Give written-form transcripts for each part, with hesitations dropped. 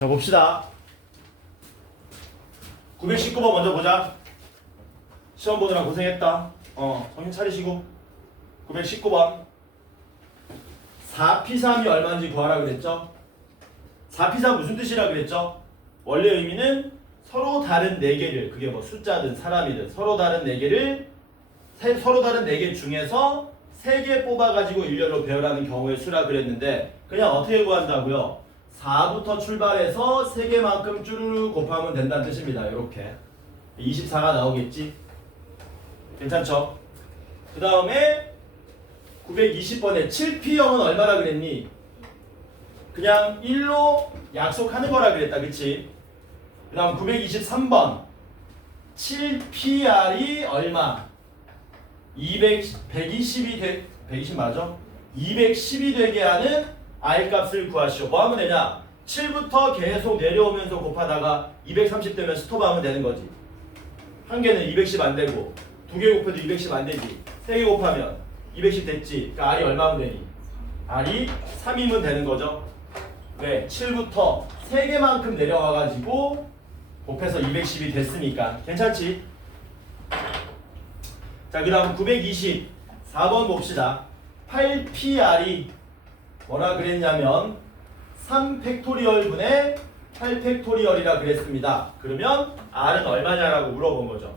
자, 봅시다. 919번 먼저 보자. 시험 보느라 고생했다. 정신 차리시고. 919번 4P3이 얼마인지 구하라 그랬죠? 4P3 무슨 뜻이라 그랬죠? 원래 의미는 서로 다른 4개를, 그게 뭐 숫자든 사람이든 서로 다른 4개를 서로 다른 4개 중에서 3개 뽑아가지고 일렬로 배열하는 경우의 수라 그랬는데, 그냥 어떻게 구한다고요? 4부터 출발해서 3개만큼 쭈르르 곱하면 된다는 뜻입니다. 이렇게 24가 나오겠지? 괜찮죠? 그 다음에 920번에 7P형은 얼마라 그랬니? 그냥 1로 약속하는 거라 그랬다. 그치? 그 다음 923번 7PR이 얼마? 120 맞아? 210이 되게 하는 R 값을 구하시오. 뭐 하면 되냐? 7부터 계속 내려오면서 곱하다가 230 되면 스톱하면 되는 거지. 한 개는 210 안 되고, 두 개 곱해도 210 안 되지. 세 개 곱하면 210 됐지. 그러니까 R이 얼마면 되니? R이 3이면 되는 거죠. 왜? 7부터 3개만큼 내려와가지고 곱해서 210이 됐으니까. 괜찮지? 자, 그 다음 924번 봅시다. 8PR이 뭐라 그랬냐면 3팩토리얼 분의 8팩토리얼이라 그랬습니다. 그러면 R은 얼마냐라고 물어본 거죠.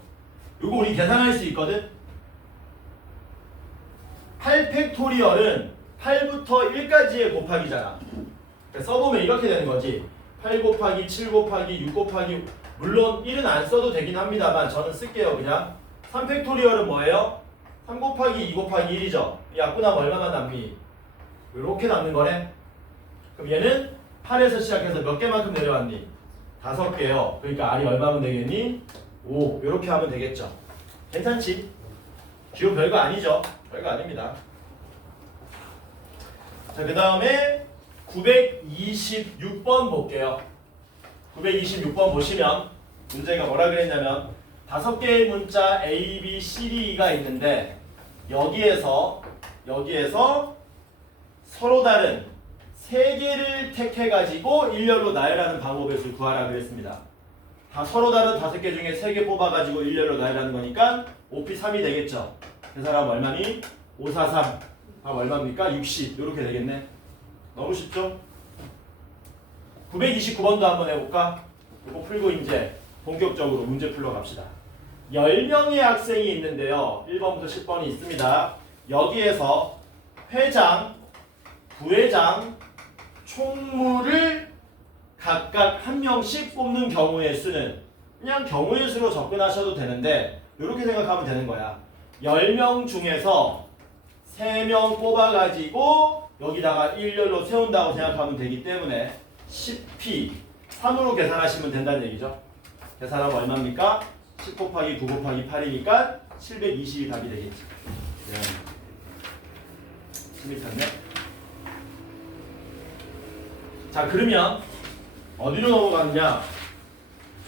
이거 우리 계산할 수 있거든. 8팩토리얼은 8부터 1까지의 곱하기잖아. 써보면 이렇게 되는 거지. 8 곱하기 7 곱하기 6 곱하기, 물론 1은 안 써도 되긴 합니다만 저는 쓸게요. 그냥 3팩토리얼은 뭐예요? 3 곱하기 2 곱하기 1이죠. 약분하면 얼마만 남니? 이렇게 남는 거네. 그럼 얘는 8에서 시작해서 몇 개만큼 내려왔니? 5개요. 그러니까 R이 얼마면 되겠니? 5. 이렇게 하면 되겠죠. 괜찮지? 기호 별거 아니죠? 별거 아닙니다. 자, 그 다음에 926번 볼게요. 926번 보시면 문제가 뭐라 그랬냐면 5개의 문자 A, B, C, D가 있는데 여기에서 서로 다른 3개를 택해가지고 일렬로 나열하는 방법의 수 구하라 그랬습니다. 다 서로 다른 5개 중에 3개 뽑아가지고 일렬로 나열하는 거니까 5P3이 되겠죠. 계산하면 얼마니? 543. 얼마입니까? 60. 이렇게 되겠네. 너무 쉽죠? 929번도 한번 해볼까? 이거 풀고 이제 본격적으로 문제 풀러 갑시다. 10명의 학생이 있는데요. 1번부터 10번이 있습니다. 여기에서 회장, 부회장, 총무를 각각 한 명씩 뽑는 경우의 수는, 그냥 경우의 수로 접근하셔도 되는데 이렇게 생각하면 되는 거야. 10명 중에서 3명 뽑아가지고 여기다가 일렬로 세운다고 생각하면 되기 때문에 10P 3으로 계산하시면 된다는 얘기죠. 계산하면 얼마입니까? 10 곱하기 9 곱하기 8이니까 720이 답이 되겠지. 네. 재밌었네. 자, 그러면 어디로 넘어가느냐?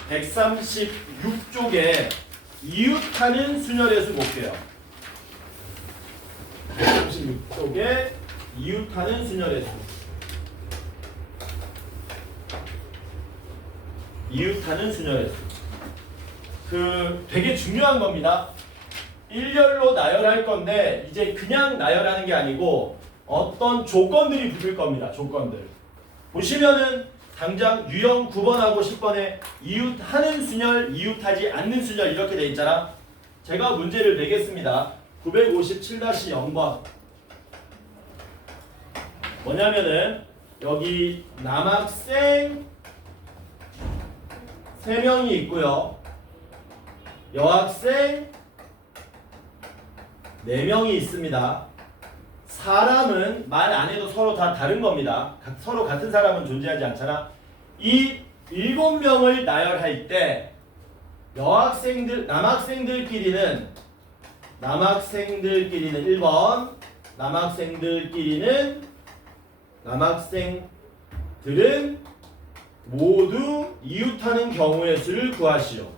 136쪽에 이웃하는 순열의 수 볼게요. 136쪽에 이웃하는 순열의 수. 이웃하는 순열의 수. 되게 중요한 겁니다. 일렬로 나열할 건데 이제 그냥 나열하는 게 아니고 어떤 조건들이 붙을 겁니다. 조건들. 보시면은 당장 유형 9번하고 10번에 이웃하는 순열, 이웃하지 않는 순열 이렇게 돼 있잖아. 제가 문제를 내겠습니다. 957-0번. 뭐냐면은 여기 남학생 3명이 있고요. 여학생 4명이 있습니다. 사람은 말 안 해도 서로 다 다른 겁니다. 서로 같은 사람은 존재하지 않잖아. 이 7명을 나열할 때 남학생들끼리는 1번, 남학생들은 모두 이웃하는 경우의 수를 구하시오.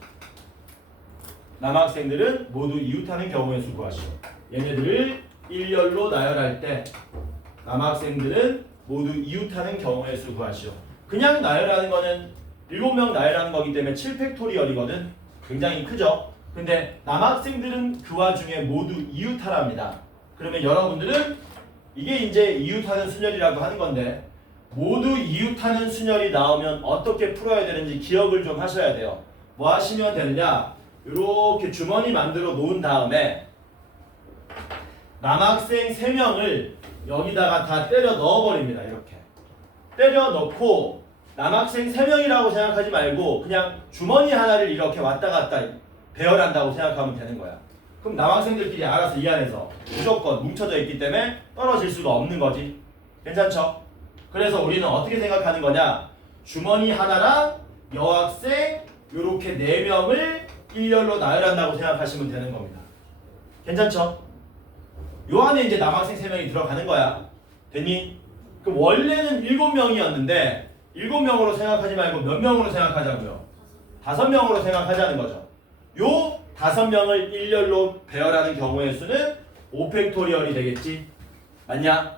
남학생들은 모두 이웃하는 경우의 수 구하시오. 얘네들을 일렬로 나열할 때 남학생들은 모두 이웃하는 경우의 수 구하시오. 그냥 나열하는 거는 7명 나열하는 거기 때문에 7팩토리얼이거든. 굉장히 크죠. 근데 남학생들은 그 와중에 모두 이웃하랍니다. 그러면 여러분들은 이게 이제 이웃하는 순열이라고 하는 건데 모두 이웃하는 순열이 나오면 어떻게 풀어야 되는지 기억을 좀 하셔야 돼요. 뭐 하시면 되느냐? 이렇게 주머니 만들어 놓은 다음에 남학생 3명을 여기다가 다 때려 넣어버립니다. 이렇게 때려 넣고 남학생 3명이라고 생각하지 말고 그냥 주머니 하나를 이렇게 왔다 갔다 배열한다고 생각하면 되는 거야. 그럼 남학생들끼리 알아서 이 안에서 무조건 뭉쳐져 있기 때문에 떨어질 수가 없는 거지. 괜찮죠? 그래서 우리는 어떻게 생각하는 거냐? 주머니 하나랑 여학생 요렇게 4명을 일렬로 나열한다고 생각하시면 되는 겁니다. 괜찮죠? 요 안에 이제 남학생 3명이 들어가는 거야. 됐니? 그럼 원래는 7명이었는데 7명으로 생각하지 말고 몇 명으로 생각하자고요? 5명으로 생각하자는 거죠. 요 5명을 일렬로 배열하는 경우의 수는 5팩토리얼이 되겠지. 맞냐?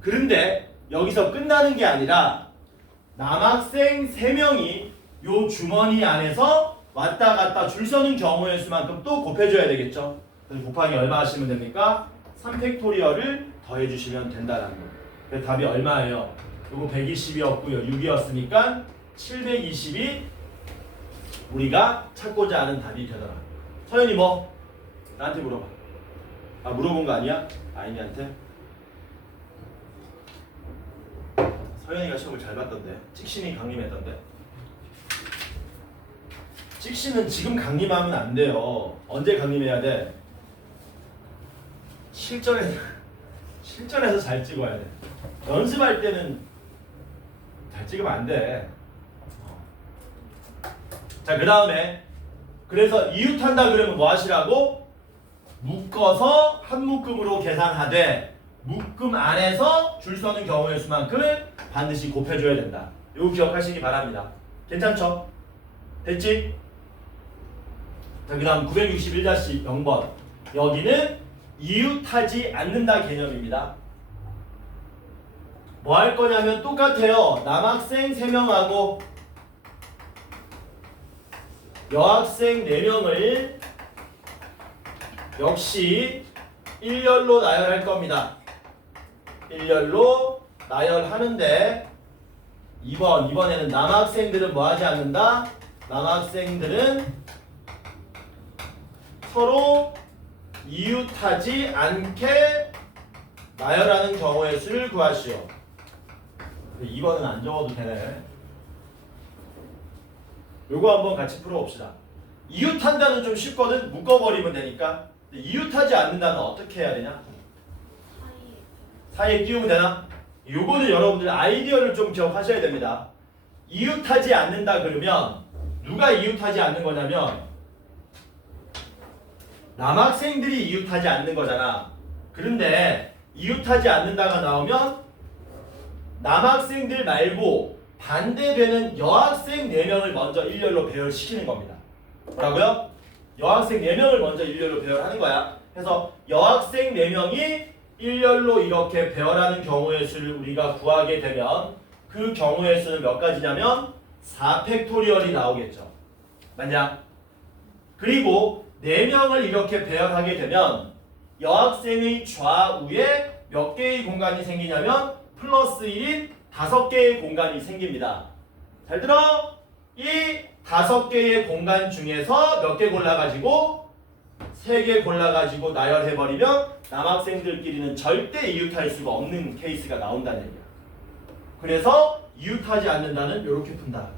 그런데 여기서 끝나는 게 아니라 남학생 3명이 요 주머니 안에서 왔다 갔다 줄 서는 경우의 수만큼 또 곱해줘야 되겠죠. 그래서 곱하기 얼마 하시면 됩니까? 3팩토리얼을 더해주시면 된다는 거예요. 그래서 답이 얼마예요? 요거 120이었고요. 6이었으니까 720이 우리가 찾고자 하는 답이 되더라. 서연이 뭐? 나한테 물어봐. 아 물어본 거 아니야? 아이미한테? 서연이가 시험을 잘 봤던데. 찍신이 강림했던데. 찍신은 지금 강림하면 안 돼요. 언제 강림해야 돼? 실전에서 잘 찍어야 돼. 연습할 때는 잘 찍으면 안 돼. 자, 그 다음에 그래서 이웃한다 그러면 뭐 하시라고? 묶어서 한 묶음으로 계산하되 묶음 안에서 줄 서는 경우의 수만큼을 반드시 곱해줘야 된다. 이거 기억하시기 바랍니다. 괜찮죠? 됐지? 자, 그 다음 961-0번 여기는 이웃하지 않는다 개념입니다. 뭐 할 거냐면 똑같아요. 남학생 3명하고 여학생 4명을 역시 일렬로 나열할 겁니다. 일렬로 나열하는데 이번에는 남학생들은 뭐 하지 않는다? 남학생들은 서로 이웃하지 않게 나열하는 경우의 수를 구하시오. 2번은 안 적어도 되네. 요거 한번 같이 풀어봅시다. 이웃한다는 좀 쉽거든. 묶어버리면 되니까. 이웃하지 않는다는 어떻게 해야 되냐? 사이에 끼우면 되나? 요거는 여러분들 아이디어를 좀 기억하셔야 됩니다. 이웃하지 않는다 그러면 누가 이웃하지 않는 거냐면 남학생들이 이웃하지 않는 거잖아. 그런데 이웃하지 않는다가 나오면 남학생들 말고 반대되는 여학생 4명을 먼저 일렬로 배열시키는 겁니다. 뭐라고요? 여학생 4명을 먼저 일렬로 배열하는 거야. 그래서 여학생 4명이 일렬로 이렇게 배열하는 경우의 수를 우리가 구하게 되면 그 경우의 수는 몇 가지냐면 4팩토리얼이 나오겠죠. 맞냐? 그리고 4명을 이렇게 배열하게 되면 여학생의 좌우에 몇 개의 공간이 생기냐면 플러스 1인 5개의 공간이 생깁니다. 잘 들어? 이 5개의 공간 중에서 몇 개 골라가지고 3개 골라가지고 나열해버리면 남학생들끼리는 절대 이웃할 수가 없는 케이스가 나온다는 얘기야. 그래서 이웃하지 않는다는 이렇게 푼다.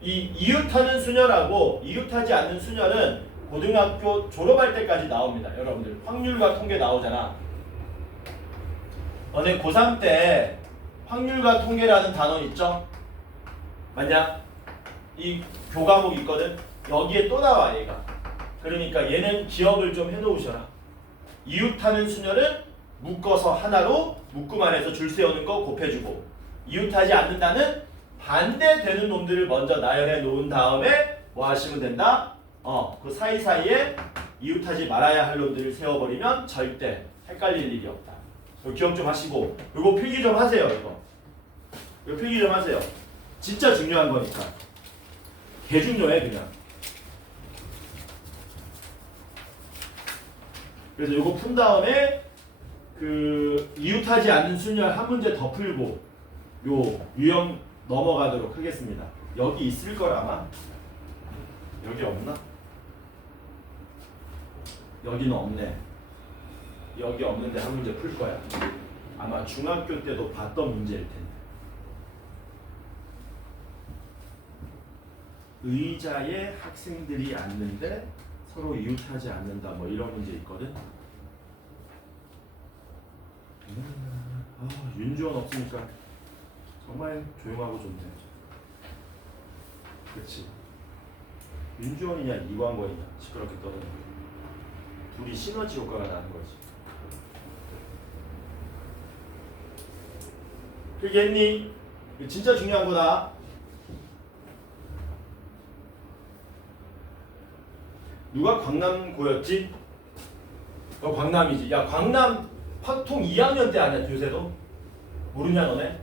이 이웃하는 수녀라고 이웃하지 않는 수녀는 고등학교 졸업할 때까지 나옵니다. 여러분들 확률과 통계 나오잖아. 너네 고3 때 확률과 통계라는 단어 있죠? 맞냐? 이 교과목 있거든? 여기에 또 나와 얘가. 그러니까 얘는 기억을 좀 해놓으셔라. 이웃하는 수녀는 묶어서 하나로 묶음 안에서 줄 세우는 거 곱해주고 이웃하지 않는다는 반대되는 놈들을 먼저 나열해 놓은 다음에 뭐 하시면 된다? 그 사이사이에 이웃하지 말아야 할 놈들을 세워버리면 절대 헷갈릴 일이 없다. 이거 기억 좀 하시고 이거 필기 좀 하세요. 이거 필기 좀 하세요. 진짜 중요한 거니까. 개 중요해 그냥. 그래서 이거 푼 다음에 그 이웃하지 않는 순열 한 문제 더 풀고 요 유형 넘어가도록 하겠습니다. 여기 있을 걸 아마. 여기 없나? 여기는 없네. 여기 없는데 한 문제 풀 거야. 아마 중학교 때도 봤던 문제일 텐데. 의자에 학생들이 앉는데 서로 이웃하지 않는다. 뭐 이런 문제 있거든. 윤주원 없으니까 정말 조용하고 좋네. 그렇지. 윤주원이냐 이광건이냐 시끄럽게 떠드는 둘이 시너지 효과가 나는 거지. 그겠니? 진짜 중요한 거다. 누가 광남고였지? 너 광남이지. 야 광남 확통 2학년 때 아니야 요새도? 모르냐 너네?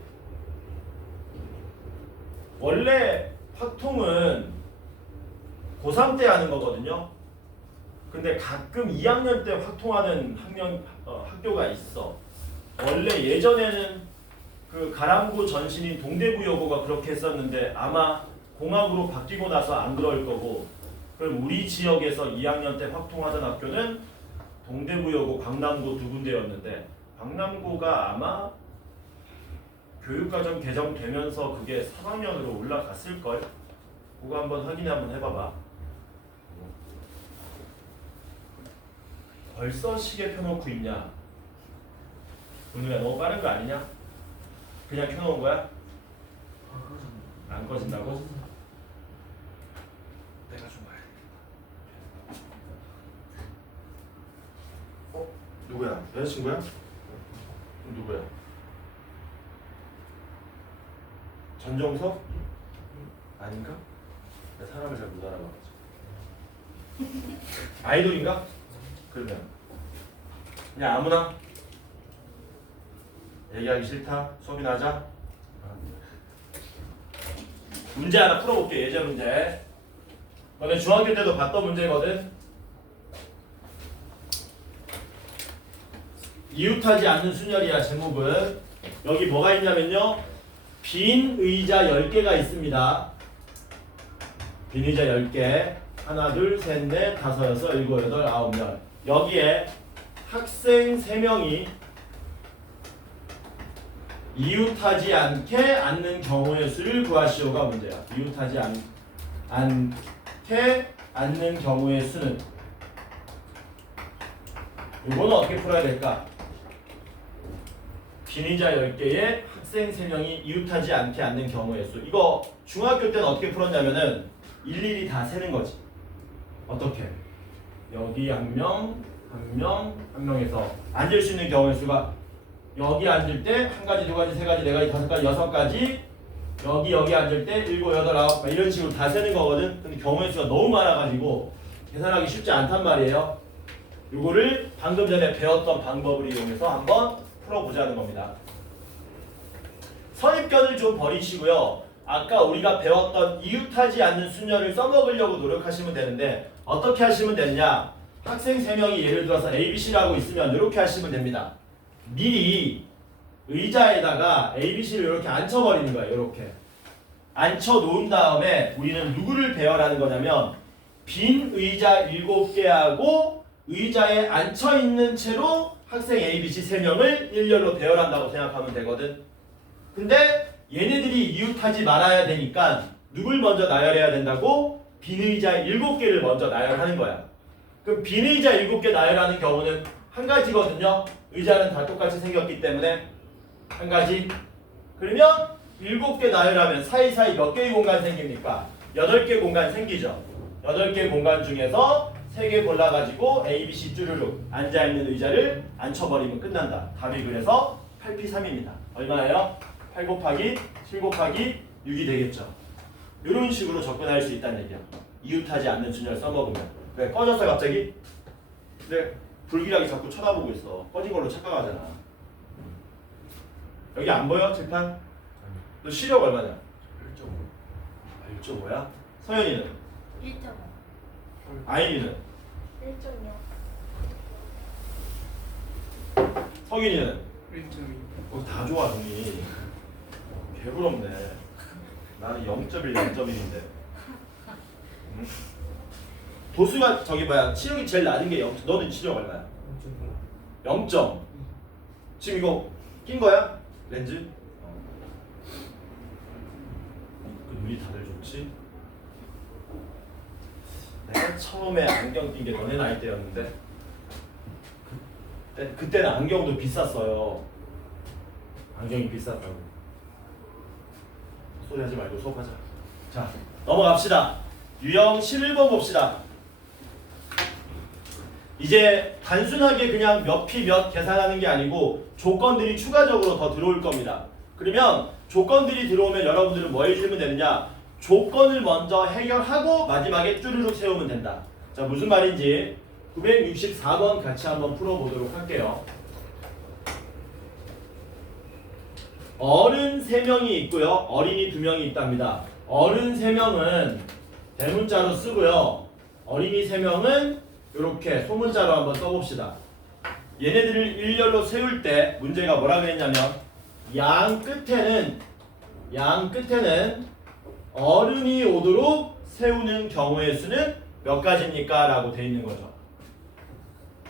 원래 확통은 고3 때 하는 거거든요. 근데 가끔 2학년 때 확통하는 학교가 있어. 원래 예전에는 그 가람고 전신인 동대구여고가 그렇게 했었는데 아마 공학으로 바뀌고 나서 안 그럴 거고, 그럼 우리 지역에서 2학년 때 확통하던 학교는 동대구여고, 강남고 두 군데였는데 강남고가 아마 교육과정 개정되면서 그게 3학년으로 올라갔을걸? 그거 한번 확인 한번 해봐봐. 벌써 시계 켜놓고 있냐? 은우야 너무 빠른 거 아니냐? 그냥 켜놓은 거야? 안 꺼진다고? 내가 좀 봐야 돼. 누구야? 여자친구야? 누구야? 전정석? 아닌가? 내 사람을 잘 못 알아봐가지고. 아이돌인가? 그러면 그냥 아무나? 얘기하기 싫다? 수업이나 하자? 문제 하나 풀어볼게. 예제 문제. 너네 중학교 때도 봤던 문제거든. 이웃하지 않는 순열이야. 제목은 여기 뭐가 있냐면요, 빈 의자 10개가 있습니다. 빈 의자 10개. 하나, 둘, 셋, 넷, 다섯, 여섯, 일곱, 여덟, 아홉, 열. 여기에 학생 3명이 이웃하지 않게 앉는 경우의 수를 구하시오가 문제야. 이웃하지 않게 앉는 경우의 수는, 이거는 어떻게 풀어야 될까? 빈 의자 10개에 학생 3명이 이웃하지 않게 앉는 경우의 수. 이거 중학교 때는 어떻게 풀었냐면은 일일이 다 세는 거지. 어떻게? 여기 한 명, 한 명, 한 명에서 앉을 수 있는 경우의 수가, 여기 앉을 때 한 가지, 두 가지, 세 가지, 네 가지, 다섯 가지, 여섯 가지, 여기 앉을 때 일곱, 여덟, 아홉, 이런 식으로 다 세는 거거든. 근데 경우의 수가 너무 많아가지고 계산하기 쉽지 않단 말이에요. 이거를 방금 전에 배웠던 방법을 이용해서 한번 풀어보자는 겁니다. 선입견을 좀 버리시고요. 아까 우리가 배웠던 이웃하지 않는 순열을 써먹으려고 노력하시면 되는데, 어떻게 하시면 되냐? 학생 3명이 예를 들어서 ABC라고 있으면 이렇게 하시면 됩니다. 미리 의자에다가 ABC를 이렇게 앉혀버리는 거예요. 이렇게 앉혀놓은 다음에 우리는 누구를 배열하는 거냐면, 빈 의자 7개하고 의자에 앉혀있는 채로 학생 ABC 3명을 일렬로 배열한다고 생각하면 되거든. 근데 얘네들이 이웃하지 말아야 되니까 누굴 먼저 나열해야 된다고? 빈 의자 7개를 먼저 나열하는 거야. 그럼 빈 의자 7개 나열하는 경우는 한 가지거든요. 의자는 다 똑같이 생겼기 때문에 한 가지. 그러면 7개 나열하면 사이사이 몇 개의 공간 생깁니까? 8개 공간 생기죠. 8개 공간 중에서 3개 골라가지고 A, B, C 쭈르륵 앉아있는 의자를 앉혀버리면 끝난다. 답이 그래서 8P3입니다. 얼마예요? 8 곱하기 7 곱하기 6이 되겠죠. 이런 식으로 접근할 수 있다는 얘기야. 이웃하지 않는 순열 써먹으면. 왜 꺼졌어 갑자기? 근데 불길하게 자꾸 쳐다보고 있어. 꺼진 걸로 착각하잖아. 여기 안 보여? 칠판? 너 시력 얼마냐? 1.5. 1.5야? 서연이는? 1.5. 아이리는? 1.0. 석인이는? 1.2. 다 좋아 동이. 개부럽네. 나는 0.1, 0.1인데. 응? 도수가 저기 뭐야? 치력이 제일 낮은 게 0. 너는 치력 얼마야? 0점. 지금 이거 낀 거야? 렌즈? 그 눈이 다들 좋지? 내가 처음에 안경 낀 게 너네 나이 때였는데 그때는 안경도 비쌌어요. 안경이 비쌌다고. 소리 하지 말고 수업하자. 자, 넘어갑시다. 유형 11번 봅시다. 이제 단순하게 그냥 몇 피 몇 계산하는 게 아니고 조건들이 추가적으로 더 들어올 겁니다. 그러면 조건들이 들어오면 여러분들은 뭐 해주면 되느냐? 조건을 먼저 해결하고 마지막에 쭈르륵 세우면 된다. 자, 무슨 말인지 964번 같이 한번 풀어보도록 할게요. 어른 3명이 있고요. 어린이 2명이 있답니다. 어른 3명은 대문자로 쓰고요. 어린이 3명은 이렇게 소문자로 한번 써봅시다. 얘네들을 일렬로 세울 때 문제가 뭐라 그랬냐면 양 끝에는 어른이 오도록 세우는 경우의 수는 몇 가지입니까? 라고 돼 있는 거죠.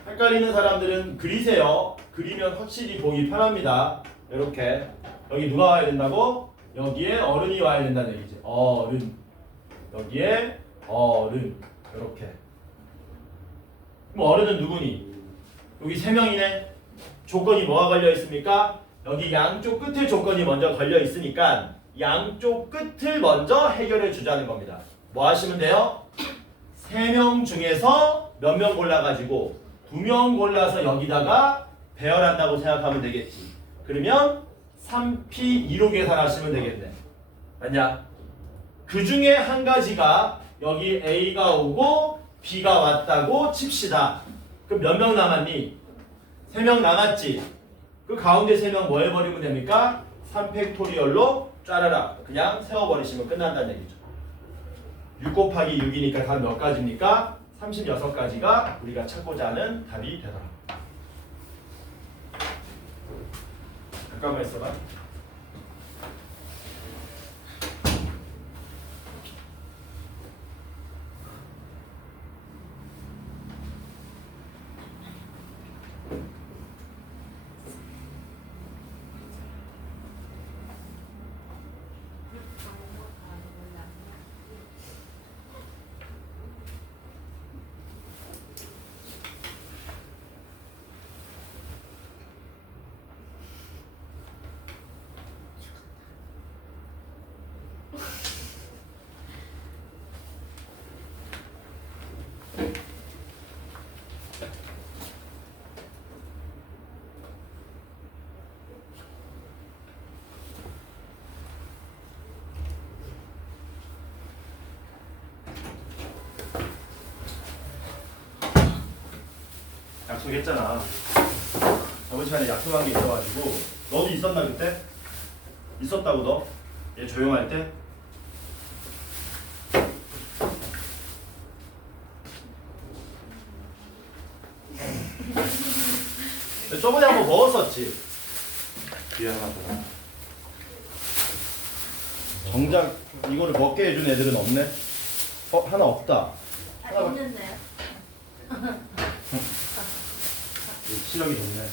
헷갈리는 사람들은 그리세요. 그리면 확실히 보기 편합니다. 이렇게 여기 누가 와야 된다고? 여기에 어른이 와야 된다는 얘기지. 어른. 여기에 어른. 이렇게. 그럼 어른은 누구니? 여기 3명이네. 조건이 뭐가 걸려 있습니까? 여기 양쪽 끝에 조건이 먼저 걸려 있으니까 양쪽 끝을 먼저 해결해 주자는 겁니다. 뭐 하시면 돼요? 3명 중에서 몇 명 골라가지고 2명 골라서 여기다가 배열한다고 생각하면 되겠지. 그러면 3P 2로 계산하시면 되겠네. 맞냐? 그 중에 한 가지가 여기 A가 오고 B가 왔다고 칩시다. 그럼 몇 명 남았니? 3명 남았지. 그 가운데 3명 뭐 해버리면 됩니까? 3팩토리얼로 짜라라 그냥 세워버리시면 끝난다는 얘기죠. 6 곱하기 6이니까 답 몇 가지입니까? 36가지가 우리가 찾고자 하는 답이 되더라. 잠깐만 있어봐. 약속했잖아. 저번 시간에 약속한 게 있어가지고 너도 있었나 그때? 있었다고 너? 얘 조용할 때? 저번에 한번 먹었었지? 미안하다. 정작 이거를 먹게 해준 애들은 없네? 하나 없다. 아, 있는데요? 시력이 좋네.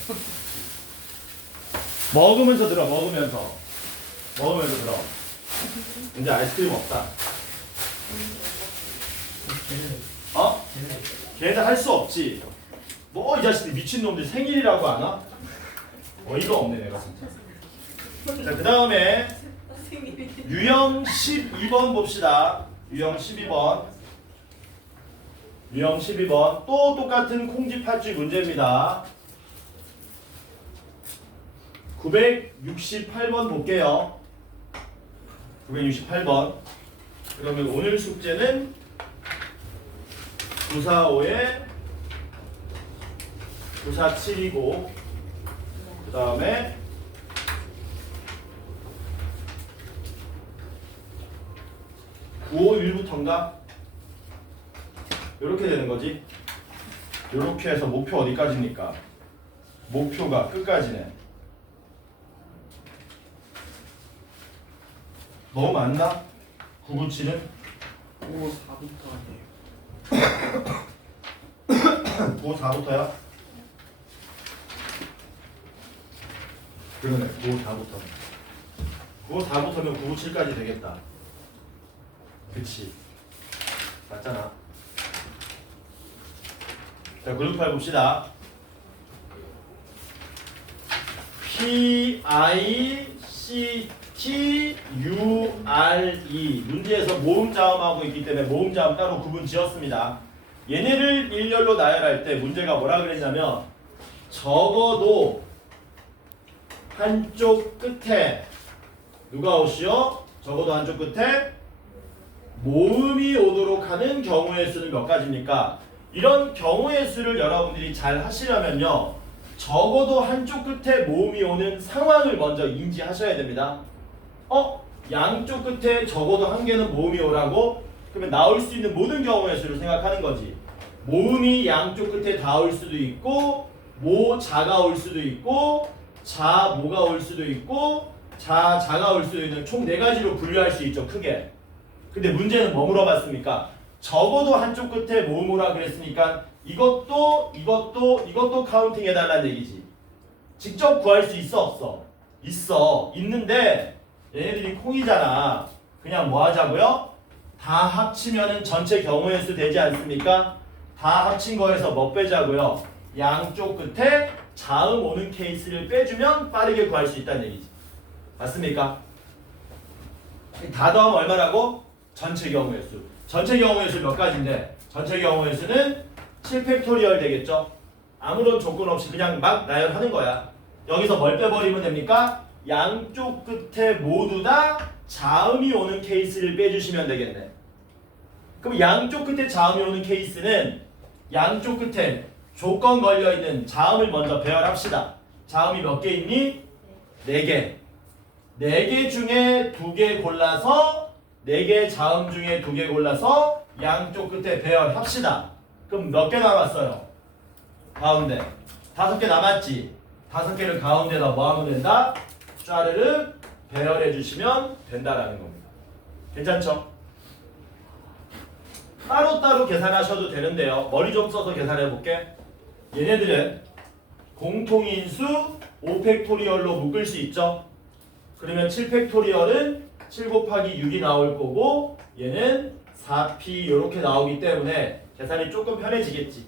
먹으면서 들어. 먹으면서 들어. 이제 아이스크림 없다. 어? 걔네들 할 수 없지. 뭐 이 자식들 미친놈들 생일이라고 하나? 어이가 없네 내가 진짜. 자, 그 다음에 유형 12번 봅시다. 유형 12번. 유형 12번. 또 똑같은 콩쥐팥쥐 문제입니다. 968번 볼게요. 968번. 그러면 오늘 숙제는 945에 947이고 그 다음에 9, 1부터인가? 이렇게 되는 거지. 이렇게 해서 목표 어디까지입니까? 목표가 끝까지네. 너무 많나? 997은? 9, 4부터 하네요. 9, 4부터야? 그러네. 9, 4부터. 9, 4부터면 9, 7까지 되겠다. 그치. 맞잖아. 자, 그룹 8 봅시다. PICTURE 문제에서 모음자음하고 있기 때문에 모음자음 따로 구분 지었습니다. 얘네를 일렬로 나열할 때 문제가 뭐라 그랬냐면 적어도 한쪽 끝에 누가 오시오? 적어도 한쪽 끝에 모음이 오도록 하는 경우의 수는 몇 가지입니까? 이런 경우의 수를 여러분들이 잘 하시려면요. 적어도 한쪽 끝에 모음이 오는 상황을 먼저 인지하셔야 됩니다. 양쪽 끝에 적어도 한 개는 모음이 오라고? 그러면 나올 수 있는 모든 경우의 수를 생각하는 거지. 모음이 양쪽 끝에 다 올 수도 있고 모자가 올 수도 있고 자모가 올 수도 있고 자가 올 수도 있는 총 4가지로 분류할 수 있죠. 크게. 근데 문제는 뭐 물어봤습니까? 적어도 한쪽 끝에 모음 오라 그랬으니까 이것도 카운팅 해달라는 얘기지. 직접 구할 수 있어 없어? 있어. 있는데 얘네들이 콩이잖아. 그냥 뭐 하자고요? 다 합치면은 전체 경우의 수 되지 않습니까? 다 합친 거에서 뭐 빼자고요? 양쪽 끝에 자음 오는 케이스를 빼주면 빠르게 구할 수 있다는 얘기지. 맞습니까? 다 더하면 얼마라고? 전체 경우의 수. 전체 경우의 수 몇 가지인데 전체 경우의 수는 7팩토리얼 되겠죠? 아무런 조건 없이 그냥 막 나열하는 거야. 여기서 뭘 빼버리면 됩니까? 양쪽 끝에 모두 다 자음이 오는 케이스를 빼주시면 되겠네. 그럼 양쪽 끝에 자음이 오는 케이스는 양쪽 끝에 조건 걸려있는 자음을 먼저 배열합시다. 자음이 몇 개 있니? 4개. 4개 중에 2개 골라서 4개 자음 중에 2개 골라서 양쪽 끝에 배열합시다. 그럼 몇 개 남았어요? 가운데 5개 남았지. 5개를 가운데다 뭐 하면 된다? 짜르르 배열해 주시면 된다라는 겁니다. 괜찮죠? 따로따로 계산하셔도 되는데요. 머리 좀 써서 계산해 볼게. 얘네들은 공통인수 5팩토리얼로 묶을 수 있죠. 그러면 7팩토리얼은 7 곱하기 6이 나올 거고 얘는 4p 이렇게 나오기 때문에 계산이 조금 편해지겠지.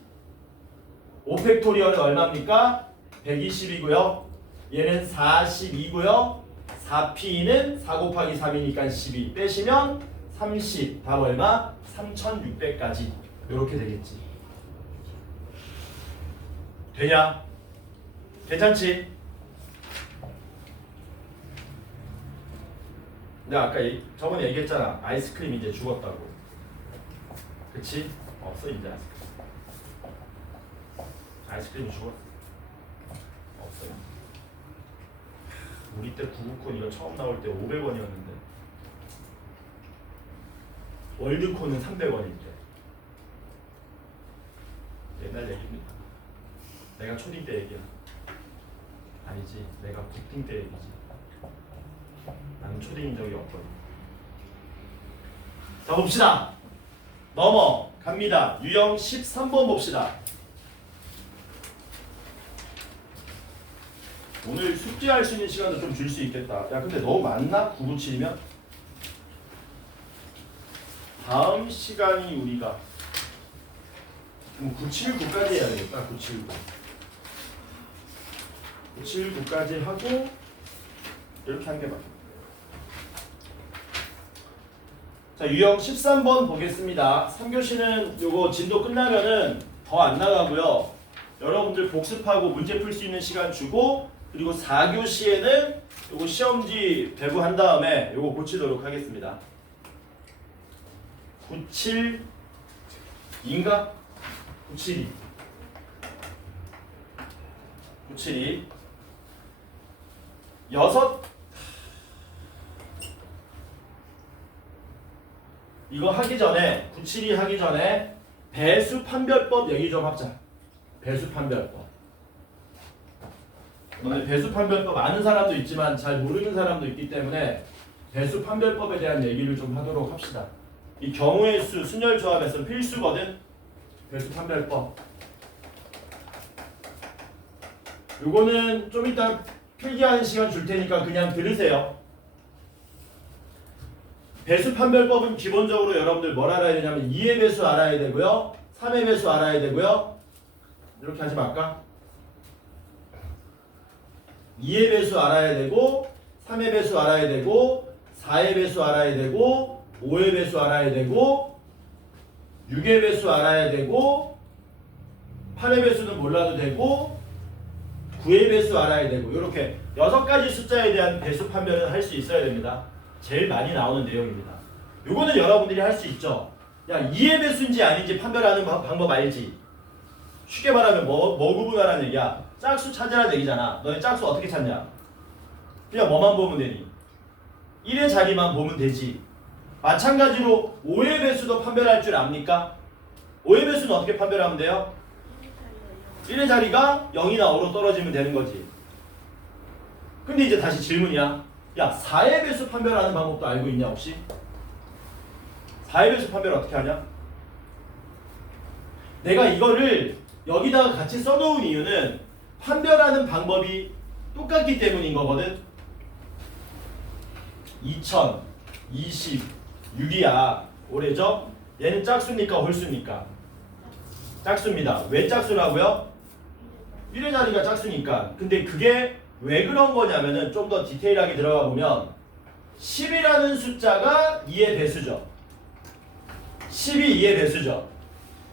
5팩토리얼은 얼마입니까? 120이고요. 얘는 42고요. 4p는 4 곱하기 3이니까 12 빼시면 30. 답 얼마? 3600까지 이렇게 되겠지. 되냐? 괜찮지? 내가 아까 저번에 얘기했잖아. 아이스크림 이제 죽었다고. 그치? 없어 이제 아이스크림이 죽었어. 없어요. 우리 때 구구콘 이거 처음 나올 때 500원이었는데 월드콘은 300원일 때. 옛날 얘기입니다. 내가 초딩 때 얘기야. 아니지. 내가 국딩 때 얘기지. 나는 초딩인 적이 없거든. 자 봅시다. 넘어갑니다. 유형 13번 봅시다. 오늘 숙제할 수 있는 시간도 좀 줄 수 있겠다. 야 근데 너무 많나? 997이면? 다음 시간이 우리가 979까지 해야 되겠다. 979. 979까지 하고 이렇게 한 개 밖에. 자 유형 13번 보겠습니다. 3교시는 요거 진도 끝나면은 더 안 나가고요. 여러분들 복습하고 문제 풀 수 있는 시간 주고 그리고 4교시에는 요거 시험지 배부한 다음에 요거 고치도록 하겠습니다. 97인가? 972 972 6 이거 하기 전에 972 하기 전에 배수 판별법 얘기 좀 하자. 배수 판별법. 오늘 배수 판별법 아는 사람도 있지만 잘 모르는 사람도 있기 때문에 배수 판별법에 대한 얘기를 좀 하도록 합시다. 이 경우의 수 순열 조합에서 필수거든. 배수 판별법. 요거는 좀 이따 필기하는 시간 줄 테니까 그냥 들으세요. 배수 판별법은 기본적으로 여러분들 뭘 알아야 되냐면 2의 배수 알아야 되고요. 3의 배수 알아야 되고요. 이렇게 하지 말까? 2의 배수 알아야 되고 3의 배수 알아야 되고 4의 배수 알아야 되고 5의 배수 알아야 되고 6의 배수 알아야 되고 8의 배수는 몰라도 되고 9의 배수 알아야 되고 이렇게 6가지 숫자에 대한 배수 판별을 할 수 있어야 됩니다. 제일 많이 나오는 내용입니다. 요거는 여러분들이 할 수 있죠. 야 2의 배수인지 아닌지 판별하는 방법 알지? 쉽게 말하면 뭐 구분하라는 얘기야. 짝수 찾으라는 얘기잖아. 너네 짝수 어떻게 찾냐? 그냥 뭐만 보면 되니? 1의 자리만 보면 되지. 마찬가지로 5의 배수도 판별할 줄 압니까? 5의 배수는 어떻게 판별하면 돼요? 1의 자리가 0이나 5로 떨어지면 되는 거지. 근데 이제 다시 질문이야. 야 4의 배수 판별하는 방법도 알고 있냐 혹시? 4의 배수 판별 어떻게 하냐? 내가 이거를 여기다가 같이 써놓은 이유는 판별하는 방법이 똑같기 때문인 거거든. 2026이야. 올해죠? 얘는 짝수입니까 홀수입니까? 짝수입니다. 왜 짝수라고요? 1의 자리가 짝수니까. 근데 그게 왜 그런 거냐면은 좀 더 디테일하게 들어가 보면 10이라는 숫자가 2의 배수죠. 10이 2의 배수죠.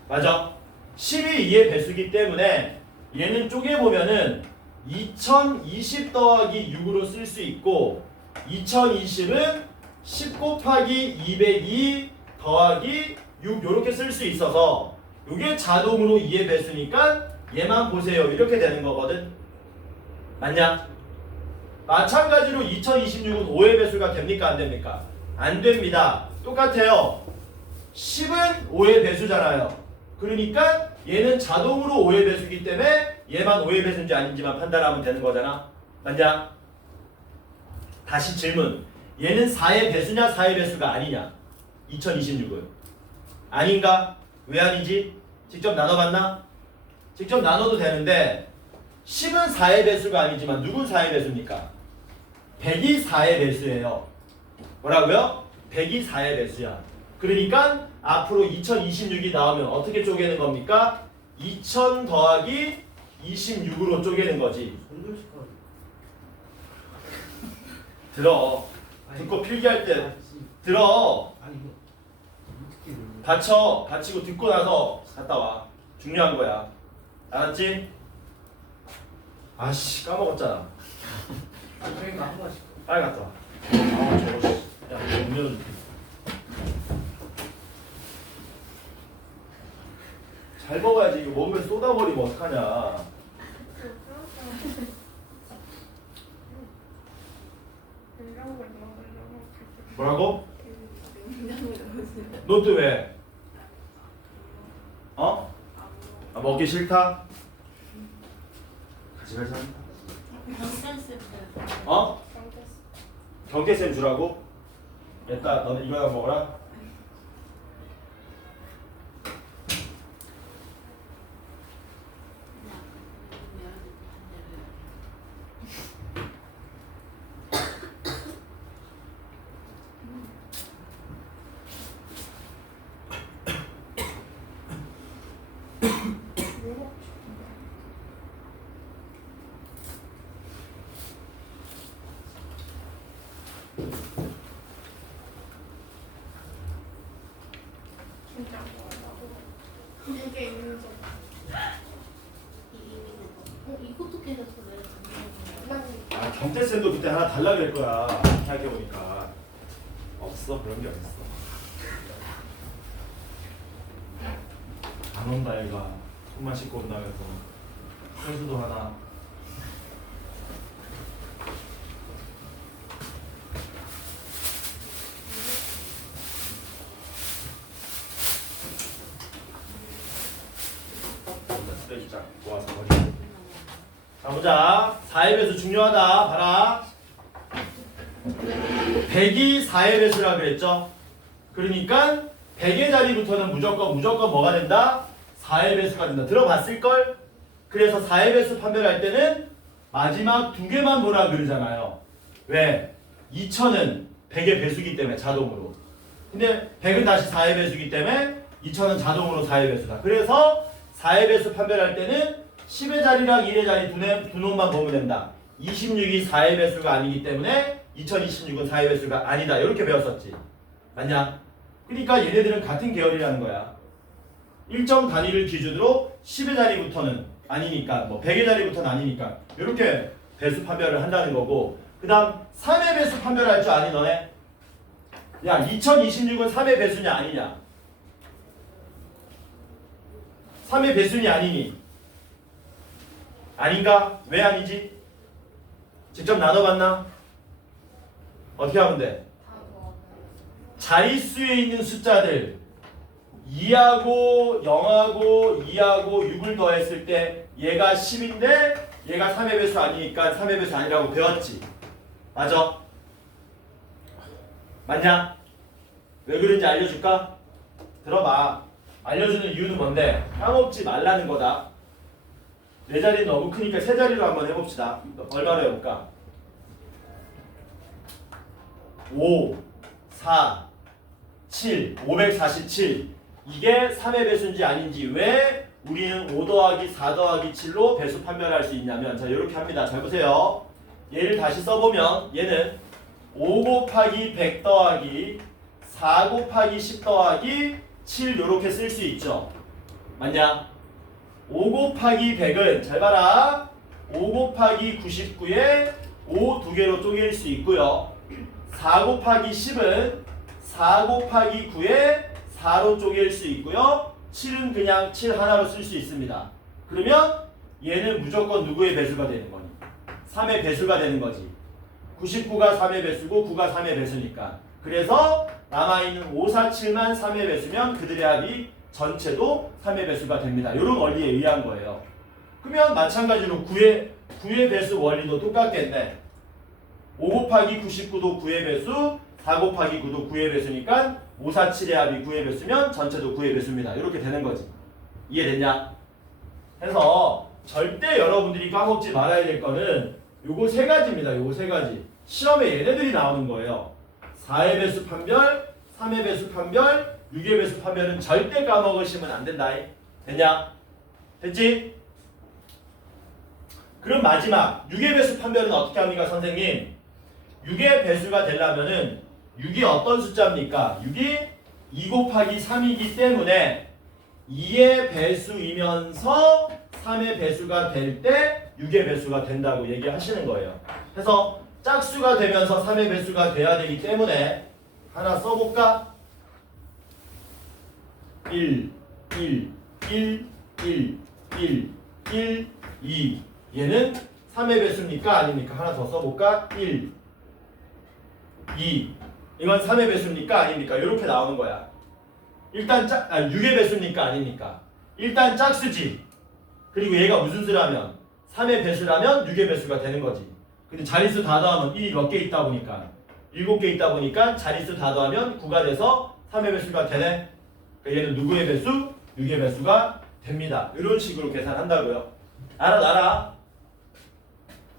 맞아? 10이 2의 배수기 때문에 얘는 쪼개보면은 2020 더하기 6으로 쓸 수 있고 2020은 10 곱하기 202 더하기 6 이렇게 쓸 수 있어서 이게 자동으로 2의 배수니까 얘만 보세요. 이렇게 되는 거거든. 맞냐? 마찬가지로 2026은 5의 배수가 됩니까? 안 됩니까? 안 됩니다. 똑같아요. 10은 5의 배수잖아요. 그러니까 얘는 자동으로 5의 배수기 때문에 얘만 5의 배수인지 아닌지만 판단하면 되는 거잖아. 맞냐? 다시 질문. 얘는 4의 배수냐 4의 배수가 아니냐? 2026은 아닌가? 왜 아니지? 직접 나눠봤나? 직접 나눠도 되는데 10은 4의 배수가 아니지만 누군 4의 배수입니까? 100이 4의 배수예요. 뭐라고요? 100이 4의 배수야. 그러니까 앞으로 2026이 나오면 어떻게 쪼개는 겁니까? 2000 더하기 26으로 쪼개는 거지. 들어. 듣고 필기할 때 들어. 아니 이거 어떻게 받쳐. 받치고 듣고 나서 갔다 와. 중요한 거야. 알았지? 아씨 까먹었잖아. 저희가 한 번씩 빨리 갔다 와. 아 저거 씨. 야 음료 잘 먹어야지. 이거 먹으면 쏟아버리면 어떡하냐. 뭐라고? 너 또 왜? 어? 아, 먹기 싫다? 같이 가자. 어? 경계쌤 주라고? 됐다. 너는 이거 하나 먹어라. 이게 있는 거. 이것도 깨졌어 왜? 아, 경태쌤도 그때 하나 달라 그럴 거야. 생각해보니까. 없어. 그런 게 어딨어. 안 온다 얘가. 손만 씻고 온다면서. 선수도 하나. 진짜 모아서 버리고. 자 보자. 4의 배수 중요하다. 봐라. 100이 4의 배수라 그랬죠. 그러니까 100의 자리부터는 무조건 뭐가 된다? 4의 배수가 된다. 들어봤을걸? 그래서 4의 배수 판별할 때는 마지막 두 개만 보라 그러잖아요. 왜? 2000은 100의 배수기 때문에 자동으로. 근데 100은 다시 4의 배수기 때문에 2000은 자동으로 4의 배수다. 그래서 4의 배수 판별할 때는 10의 자리랑 1의 자리 두 놈만 보면 된다. 26이 4의 배수가 아니기 때문에 2026은 4의 배수가 아니다. 이렇게 배웠었지. 맞냐? 그러니까 얘네들은 같은 계열이라는 거야. 일정 단위를 기준으로 10의 자리부터는 아니니까, 뭐 100의 자리부터는 아니니까 이렇게 배수 판별을 한다는 거고, 그 다음 3의 배수 판별할 줄 아니 너네? 야 2026은 3의 배수냐 아니냐? 3의 배수니 아니니? 아닌가? 왜 아니지? 직접 나눠봤나? 어떻게 하면 돼? 자릿수에 있는 숫자들 2하고 0하고 2하고 6을 더했을 때 얘가 10인데 얘가 3의 배수 아니니까 3의 배수 아니라고 배웠지. 맞아? 맞냐? 왜 그런지 알려줄까? 들어봐. 알려주는 이유는 뭔데? 까먹지 말라는 거다. 네 자리는 너무 크니까 세 자리로 한번 해봅시다. 얼마로 해볼까? 5, 4, 7, 547. 이게 3의 배수인지 아닌지 왜 우리는 5 더하기 4 더하기 7로 배수 판별할 수 있냐면, 자 이렇게 합니다. 잘 보세요. 얘를 다시 써보면 얘는 5 곱하기 100 더하기 4 곱하기 10 더하기 7 이렇게 쓸 수 있죠. 맞냐? 5 곱하기 100은 잘 봐라. 5 곱하기 99에 5 두 개로 쪼갤 수 있고요. 4 곱하기 10은 4 곱하기 9에 4로 쪼갤 수 있고요. 7은 그냥 7 하나로 쓸 수 있습니다. 그러면 얘는 무조건 누구의 배수가 되는 거니? 3의 배수가 되는 거지. 99가 3의 배수고 9가 3의 배수니까. 그래서 남아있는 5, 4, 7만 3의 배수면 그들의 합이 전체도 3의 배수가 됩니다. 이런 원리에 의한 거예요. 그러면 마찬가지로 9의 배수 원리도 똑같겠네. 5 곱하기 99도 9의 배수, 4 곱하기 9도 9의 배수니까 5, 4, 7의 합이 9의 배수면 전체도 9의 배수입니다. 이렇게 되는 거지. 이해됐냐? 해서 절대 여러분들이 까먹지 말아야 될 거는 요거 세 가지입니다. 요거 세 가지. 시험에 얘네들이 나오는 거예요. 4의 배수 판별, 3의 배수 판별, 6의 배수 판별은 절대 까먹으시면 안 된다. 됐냐? 됐지? 그럼 마지막 6의 배수 판별은 어떻게 합니까, 선생님? 6의 배수가 되려면은 6이 어떤 숫자입니까? 6이 2 곱하기 3이기 때문에 2의 배수이면서 3의 배수가 될 때 6의 배수가 된다고 얘기하시는 거예요. 그래서 짝수가 되면서 3의 배수가 돼야 되기 때문에 하나 써볼까? 1, 1, 1, 1, 1, 1, 2. 얘는 3의 배수입니까? 아닙니까? 하나 더 써볼까? 1, 2. 이건 3의 배수입니까? 아닙니까? 이렇게 나오는 거야. 일단 6의 배수입니까? 아닙니까? 일단 짝수지. 그리고 얘가 무슨 수라면 3의 배수라면 6의 배수가 되는 거지. 근데 자릿수 다 더하면 1이 몇 개 있다 보니까 7개 있다 보니까 자릿수 다 더하면 9가 돼서 3의 배수가 되네. 그러니까 얘는 누구의 배수? 6의 배수가 됩니다. 이런 식으로 계산한다고요. 알아.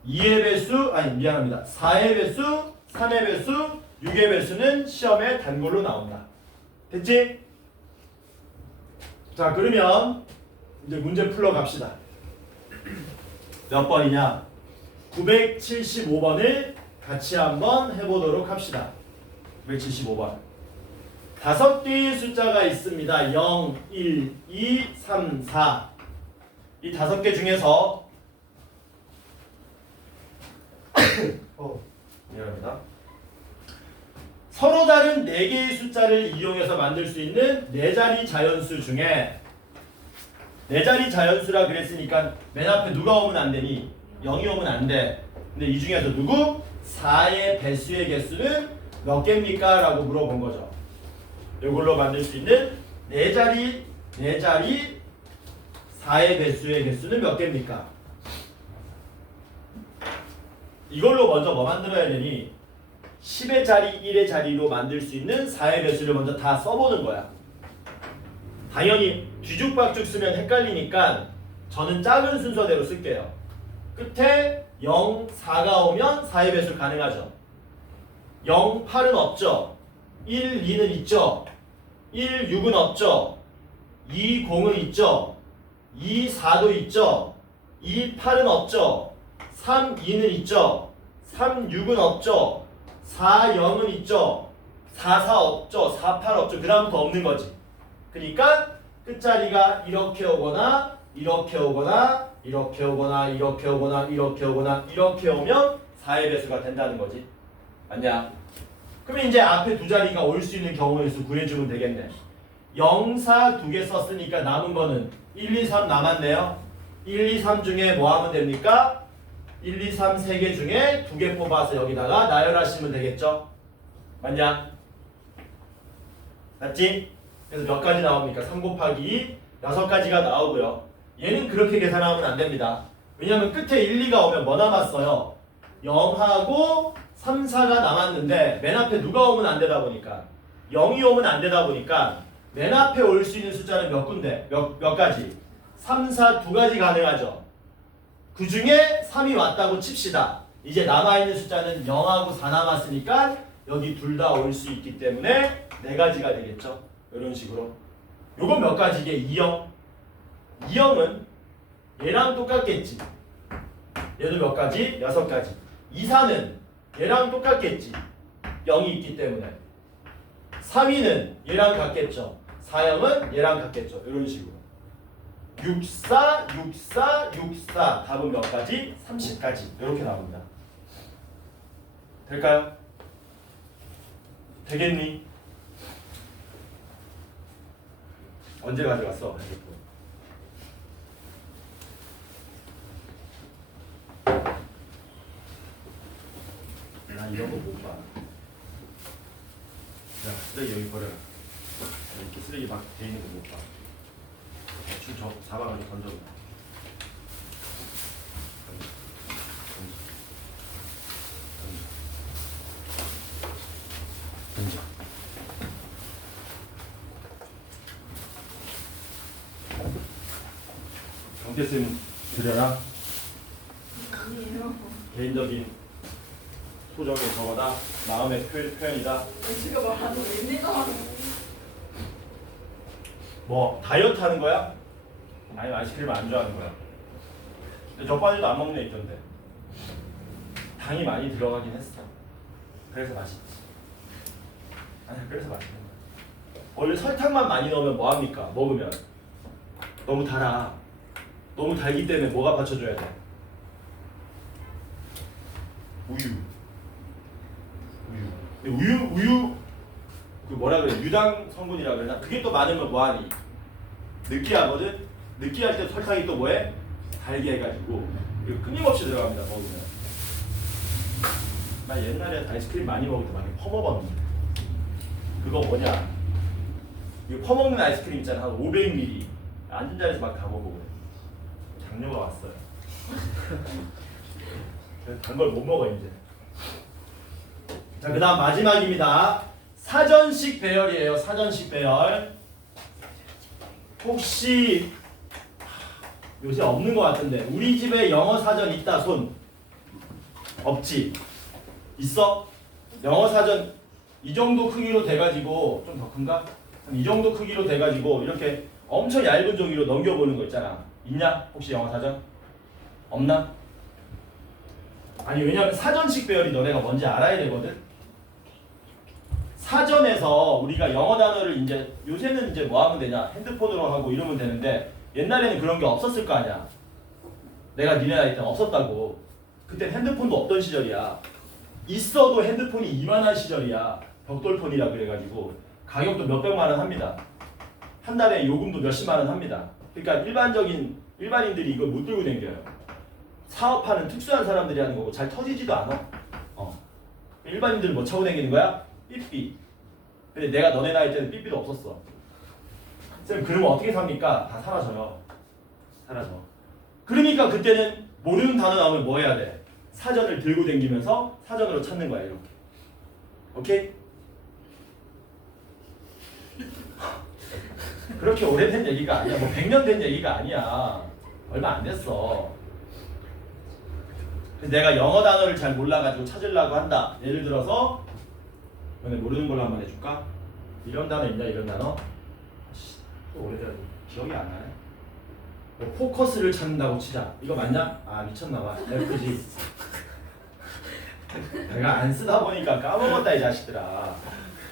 2의 배수, 미안합니다. 4의 배수, 3의 배수, 6의 배수는 시험에 단골로 나온다. 됐지? 자, 그러면 이제 문제 풀러 갑시다. 몇 번이냐? 975번을 같이 한번 해보도록 합시다. 975번. 5개의 숫자가 있습니다. 0, 1, 2, 3, 4. 이 5개 중에서 미안합니다. 서로 다른 4개의 숫자를 이용해서 만들 수 있는 4자리 자연수 중에 4자리 자연수라 그랬으니까 맨 앞에 누가 오면 안 되니? 0이 오면 안 돼. 근데 이 중에서 누구? 4의 배수의 개수는 몇 개입니까? 라고 물어본 거죠. 이걸로 만들 수 있는 4자리 4의 배수의 개수는 몇 개입니까? 이걸로 먼저 뭐 만들어야 되니? 10의 자리, 1의 자리로 만들 수 있는 4의 배수를 먼저 다 써보는 거야. 당연히 뒤죽박죽 쓰면 헷갈리니까 저는 작은 순서대로 쓸게요. 끝에 0, 4가 오면 4의 배수 가능하죠. 0, 8은 없죠. 1, 2는 있죠. 1, 6은 없죠. 2, 0은 있죠. 2, 4도 있죠. 2, 8은 없죠. 3, 2는 있죠. 3, 6은 없죠. 4, 0은 있죠. 4, 4 없죠. 4, 8 없죠. 그 다음부터 없는 거지. 그러니까 끝자리가 이렇게 오거나 이렇게 오거나 이렇게 오거나 이렇게 오거나 이렇게 오거나 이렇게 오면 4의 배수가 된다는 거지. 맞냐? 그러면 이제 앞에 두 자리가 올 수 있는 경우의 수 구해주면 되겠네. 0, 4 두 개 썼으니까 남은 거는 1, 2, 3 남았네요. 1, 2, 3 중에 뭐 하면 됩니까? 1, 2, 3 세 개 중에 두 개 뽑아서 여기다가 나열하시면 되겠죠? 맞냐? 맞지? 그래서 몇 가지 나옵니까? 3 곱하기 2, 6가지가 나오고요. 얘는 그렇게 계산하면 안 됩니다. 왜냐면 끝에 1, 2가 오면 뭐 남았어요? 0하고 3, 4가 남았는데 맨 앞에 누가 오면 안 되다 보니까 0이 오면 안 되다 보니까 맨 앞에 올 수 있는 숫자는 몇 군데? 몇 가지? 3, 4 두 가지 가능하죠. 그 중에 3이 왔다고 칩시다. 이제 남아있는 숫자는 0하고 4 남았으니까 여기 둘 다 올 수 있기 때문에 4가지가 되겠죠. 이런 식으로. 요건 몇 가지게? 2형. 2형은 얘랑 똑같겠지. 얘도 몇 가지? 6가지. 2, 4는 얘랑 똑같겠지. 0이 있기 때문에. 3위는 얘랑 같겠죠. 4형은 얘랑 같겠죠. 이런 식으로. 6, 4, 6, 4, 6, 4. 답은 몇 가지? 30가지. 이렇게 나옵니다. 될까요? 되겠니? 언제 가져갔어? 나 이런 거 못 봐. 야, 쓰레기 여기 버려라. 이렇게 쓰레기 막 돼 있는 거 못 봐. 대충 저 잡아가지고 던져봐. 던져. 경태쌤 드려라. 아니에요. 개인적인 소정의 저거다. 마음의 표현이다. 지금 말하는 웬일이야? 뭐 다이어트 하는 거야? 아니면 아이스크림을 안 좋아하는 거야? 근데 젓바지도 안 먹는 애 있던데. 당이 많이 들어가긴 했어. 그래서 맛있지. 아니 그래서 맛있는 거야. 원래 설탕만 많이 넣으면 뭐 합니까? 먹으면 너무 달아. 너무 달기 때문에 뭐가 받쳐줘야 돼? 우유. 근데 우유 그 뭐라 그래? 유당 성분이라 그러나? 그게 또 많으면 뭐하니? 느끼하거든? 느끼할 때 설탕이 또 뭐해? 달게 해가지고 이거 끊임없이 들어갑니다. 먹으면. 나 옛날에 아이스크림 많이 먹을 때 많이 퍼먹었는데 그거 뭐냐? 이거 퍼먹는 아이스크림 있잖아. 한 500ml 앉은 자리에서 막 다 먹고 그래. 당뇨가 왔어요. 단 걸 못 먹어 이제. 자, 그 다음 마지막입니다. 사전식 배열이에요. 사전식 배열. 혹시 요새 없는 것 같은데 우리 집에 영어 사전 있다 손? 없지? 있어? 영어 사전 이 정도 크기로 돼가지고 좀 더 큰가? 이 정도 크기로 돼가지고 이렇게 엄청 얇은 종이로 넘겨보는 거 있잖아. 있냐? 혹시 영어 사전? 없나? 아니 왜냐면 사전식 배열이 너네가 뭔지 알아야 되거든. 사전에서 우리가 영어 단어를 이제 요새는 이제 뭐 하면 되냐? 핸드폰으로 하고 이러면 되는데 옛날에는 그런 게 없었을 거 아니야. 내가 니네 나이 때는 없었다고. 그땐 핸드폰도 없던 시절이야. 있어도 핸드폰이 이만한 시절이야. 벽돌폰이라 그래가지고 가격도 몇백만 원 합니다. 한 달에 요금도 몇십만 원 합니다. 그러니까 일반인들이 이걸 못 들고 다녀요. 사업하는 특수한 사람들이 하는 거고 잘 터지지도 않아. 일반인들 뭐 차고 다니는 거야? 삐삐. 근데 내가 너네 나이 때는 삐삐도 없었어. 쌤 그러면 어떻게 삽니까? 다 사라져요. 사라져. 그러니까 그때는 모르는 단어 나오면 뭐 해야 돼? 사전을 들고 다니면서 사전으로 찾는 거야 이렇게. 오케이? 그렇게 오래된 얘기가 아니야. 뭐 100년 된 얘기가 아니야. 얼마 안 됐어. 내가 영어 단어를 잘 몰라가지고 찾으려고 한다. 예를 들어서 너네 모르는 걸로 한번 해줄까? 이런 단어 있냐? 이런 단어? 또 오래돼서 기억이 안 나네. 뭐 포커스를 찾는다고 치자. 이거 맞냐? 아 미쳤나봐. FG. 내가 안 쓰다 보니까 까먹었다 이 자식들아.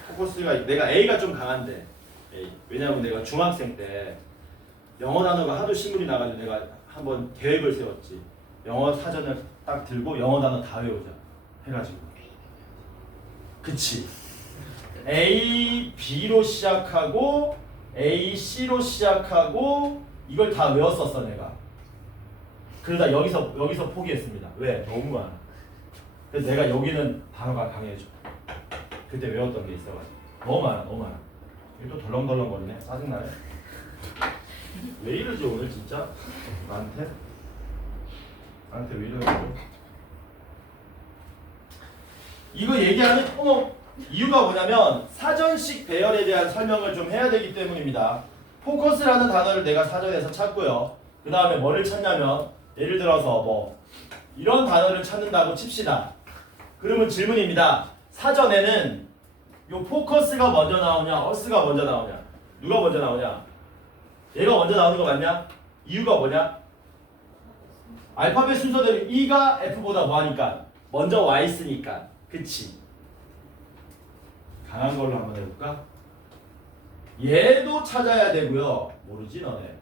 포커스가 내가 A가 좀 강한데. A. 왜냐면 내가 중학생 때 영어 단어가 하도 신문이 나가지고 내가 한번 계획을 세웠지. 영어 사전을 딱 들고 영어 단어 다 외우자 해가지고. 그치. A, B로 시작하고 A, C로 시작하고 이걸 다 외웠었어 내가. 그러다 여기서 포기했습니다. 왜? 너무 많아. 그래서 내가 여기는 단어가 강해져. 그때 외웠던 게 있어가지고. 너무 많아. 이게 또 덜렁덜렁 거리네. 짜증나네. 왜 이러지 오늘 진짜? 나한테 왜 이러는 이거 얘기하는 이유가 뭐냐면 사전식 배열에 대한 설명을 좀 해야 되기 때문입니다. 포커스라는 단어를 내가 사전에서 찾고요. 그 다음에 뭐를 찾냐면 예를 들어서 뭐 이런 단어를 찾는다고 칩시다. 그러면 질문입니다. 사전에는 요 포커스가 먼저 나오냐 어스가 먼저 나오냐 누가 먼저 나오냐? 얘가 먼저 나오는 거 맞냐? 이유가 뭐냐? 알파벳 순서대로 E가 F보다 뭐하니까? 먼저 와 있으니까. 그치? 강한 걸로 한번 해볼까? 얘도 찾아야 되고요. 모르지 너네.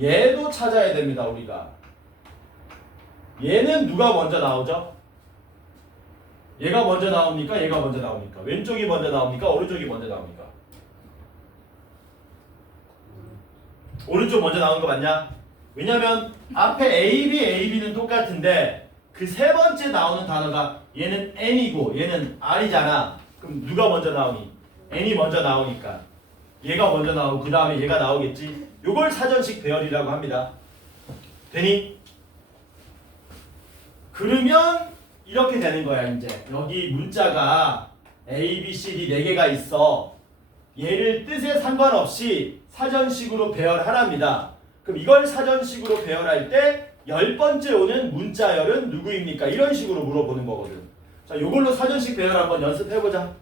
얘도 찾아야 됩니다 우리가. 얘는 누가 먼저 나오죠? 얘가 먼저 나옵니까? 얘가 먼저 나옵니까? 왼쪽이 먼저 나옵니까? 오른쪽이 먼저 나옵니까? 오른쪽 먼저 나오는 거 맞냐? 왜냐면 앞에 AB는 똑같은데 그 세 번째 나오는 단어가 얘는 N이고 얘는 R이잖아. 그럼 누가 먼저 나오니? N이 먼저 나오니까 얘가 먼저 나오고 그 다음에 얘가 나오겠지. 요걸 사전식 배열이라고 합니다. 되니? 그러면 이렇게 되는 거야 이제. 여기 문자가 A, B, C, D 4개가 있어. 얘를 뜻에 상관없이 사전식으로 배열하랍니다. 그럼 이걸 사전식으로 배열할 때 10번째 오는 문자열은 누구입니까? 이런 식으로 물어보는 거거든. 자, 요걸로 사전식 배열 한번 연습해보자.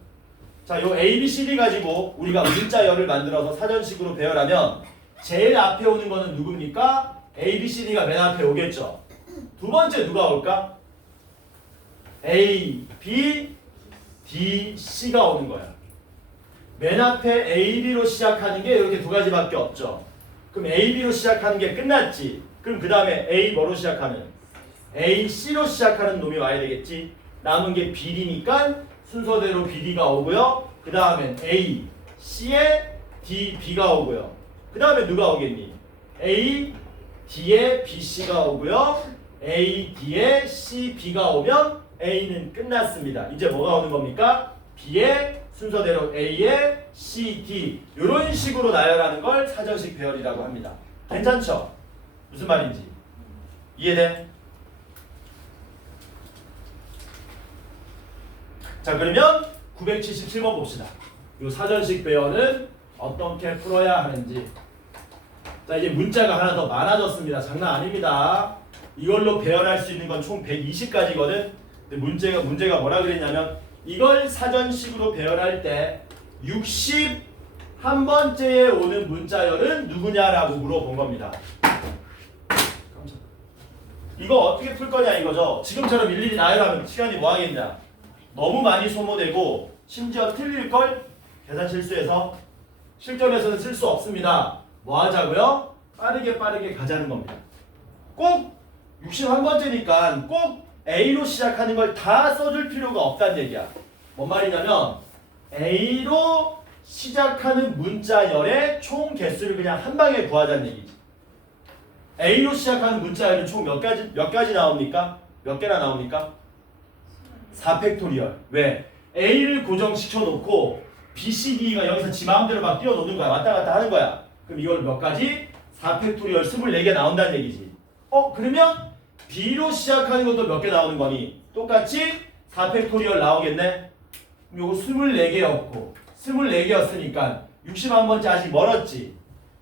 자, 요 A, B, C, D 가지고 우리가 문자열을 만들어서 사전식으로 배열하면 제일 앞에 오는 거는 누굽니까? A, B, C, D가 맨 앞에 오겠죠. 두 번째 누가 올까? A, B, D, C가 오는 거야. 맨 앞에 A, B로 시작하는 게 이렇게 두 가지밖에 없죠. 그럼 A, B로 시작하는 게 끝났지. 그럼 그 다음에 A 뭐로 시작하는? A, C로 시작하는 놈이 와야 되겠지. 남은 게 BD니까 순서대로 BD가 오고요. 그 다음엔 A, C에 D, B가 오고요. 그 다음에 누가 오겠니? A, D에 BC가 오고요. A, D에 C, B가 오면 A는 끝났습니다. 이제 뭐가 오는 겁니까? B에 순서대로 A에 C, D 이런 식으로 나열하는 걸 사전식 배열이라고 합니다. 괜찮죠? 무슨 말인지 이해돼? 자 그러면 977번 봅시다. 이 사전식 배열은 어떻게 풀어야 하는지. 자 이제 문자가 하나 더 많아졌습니다. 장난 아닙니다. 이걸로 배열할 수 있는 건 총 120가지거든. 근데 문제가 뭐라 그랬냐면 이걸 사전식으로 배열할 때 61번째에 오는 문자열은 누구냐라고 물어본 겁니다. 이거 어떻게 풀 거냐 이거죠. 지금처럼 일일이 나열하면 시간이 뭐 하겠냐. 너무 많이 소모되고 심지어 틀릴 걸 계산 실수해서 실전에서는 쓸 수 없습니다. 뭐 하자고요? 빠르게 가자는 겁니다. 꼭 61번째니까 꼭 A로 시작하는 걸 다 써줄 필요가 없다는 얘기야. 뭔 말이냐면 A로 시작하는 문자열의 총 개수를 그냥 한 방에 구하자는 얘기지. A로 시작하는 문자열은 총 몇 가지 나옵니까? 몇 개나 나옵니까? 4팩토리얼. 왜? A를 고정시켜 놓고 B, C, D가 여기서 지 마음대로 막 뛰어노는 거야. 왔다 갔다 하는 거야. 그럼 이걸 몇 가지? 4팩토리얼 24개 나온다는 얘기지. 그러면 B로 시작하는 것도 몇 개 나오는 거니? 똑같이 4팩토리얼 나오겠네? 요거 24개였고 24개였으니까 61번째 아직 멀었지.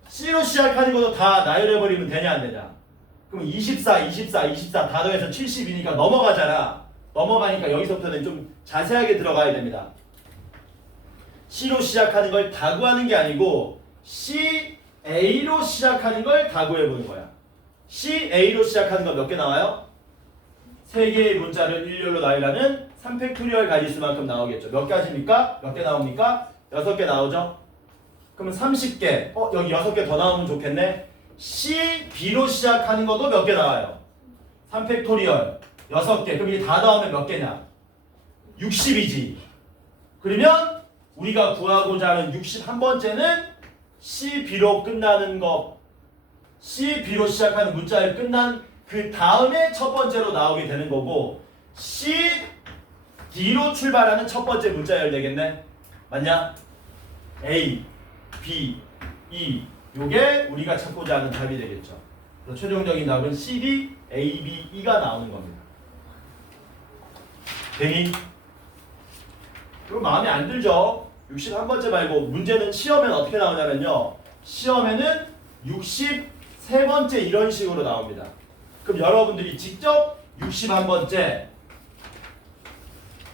C로 시작하는 것도 다 나열해버리면 되냐 안 되냐? 그럼 24 다 더해서 70이니까 넘어가잖아. 넘어가니까 여기서부터는 좀 자세하게 들어가야 됩니다. C로 시작하는 걸 다 구하는 게 아니고 CA로 시작하는 걸 다 구해보는 거야. CA로 시작하는 거 몇 개 나와요? 3개의 문자를 일렬로 나열하는 3팩토리얼 가지수만큼 나오겠죠. 몇 가지입니까? 몇 개 나옵니까? 6개 나오죠? 그러면 30개. 여기 6개 더 나오면 좋겠네. CB로 시작하는 것도 몇 개 나와요? 3팩토리얼 6개. 그럼 이게 다 나오면 몇 개냐? 60이지. 그러면 우리가 구하고자 하는 61번째는 CB로 끝나는 거, CB로 시작하는 문자에 끝난 그 다음에 첫 번째로 나오게 되는 거고 CD로 출발하는 첫 번째 문자열 되겠네. 맞냐? A, B, E 요게 우리가 찾고자 하는 답이 되겠죠. 그래서 최종적인 답은 CD, A, B, E가 나오는 겁니다. 되니? 그럼 마음에 안 들죠? 61번째 말고 문제는 시험에는 어떻게 나오냐면요. 시험에는 63번째 이런 식으로 나옵니다. 그럼 여러분들이 직접 61번째,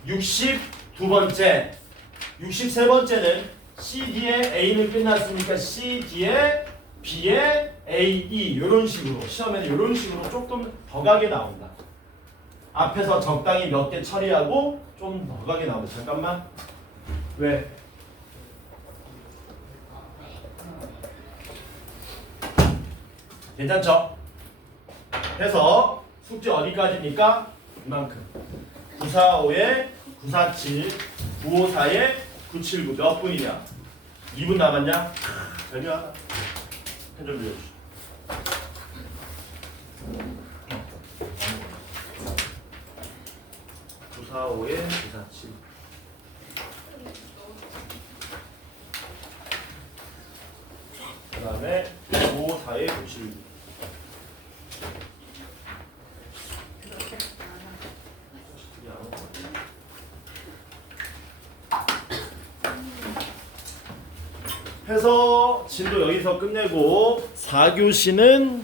62번째, 63번째는 CD에 A는 끝났으니까 CD에 B에 A, E 이런 식으로 시험에는 이런 식으로 조금 더 가게 나온다. 앞에서 적당히 몇 개 처리하고 좀 더 가게 나옵니다. 잠깐만. 왜? 괜찮죠? 해서 숙제 어디까지입니까? 이만큼. 945에 947, 954에 979 몇 분이냐? 2분 남았냐? 절묘하다. 펜좀 빌려주시죠. (945에 947) 그 다음에 954에 979 해서 진도 여기서 끝내고 4교시는